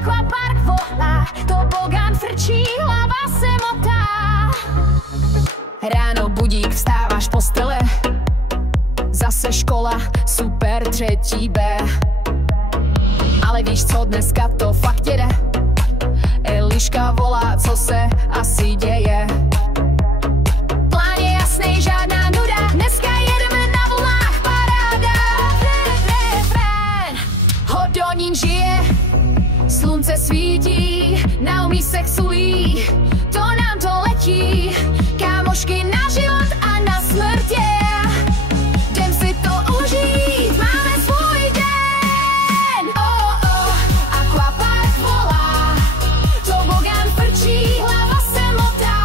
Aquapark volá, tobogán frčí, hlava se motá. Ráno budík, vstáváš z postele, zase škola, super 3. B. Ale víš co, dneska to fakt jede. Eliška volá, co se asi děje. Plán je jasnej, žádná nuda, dneska jedeme na vlnách, paráda. Refrén, Hodonín žije, slunce svítí, Naomi sexují, to nám to letí. Kámošky na život a na smrt, yeah. Jdem si to užít, máme svůj den. Oh, oh, Aquapark volá, tobogán frčí, hlava se motá.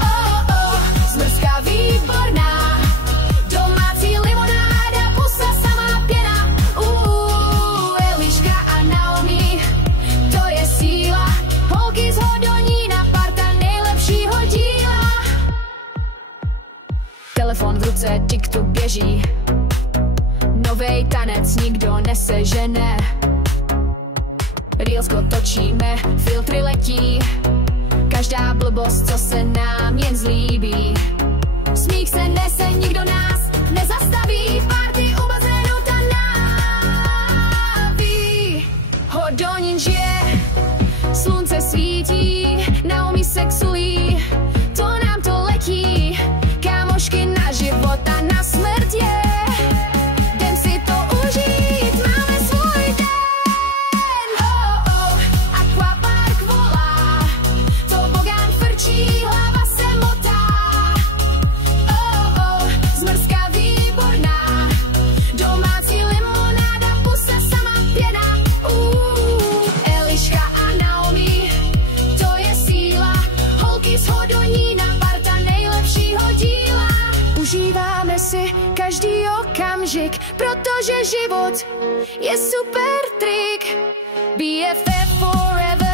Oh, oh, zmrzka výborná, domácí limonáda, pusa samá pěna. Eliška a Naomi, to je síla, holky z Hodonína, parta nejlepšího díla. Telefon v ruce, TikTok běží, novej tanec nikdo nesežene. Reelsko točíme, filtry letí, každá blbost, co se nám jen zlíbí. Smích se nese, nikdo nás nezastaví, v party u bazénu ta náví. Hodonín žije, slunce svítí, Naomi sexují, to nám to letí. Kámošky na život a na smrt, yeah. Jdem si to užít, máme svůj den. Oh, oh, Aquapark volá, tobogán frčí, hlava se motá. Oh, oh, zmrzka výborná, domácí limonáda, pusa samá pěna. Eliška a Naomi, to je síla, holky z Hodonína, parta nejlepšího díla. Užíváme si každý okamžik, protože život je super trik. BFF forever.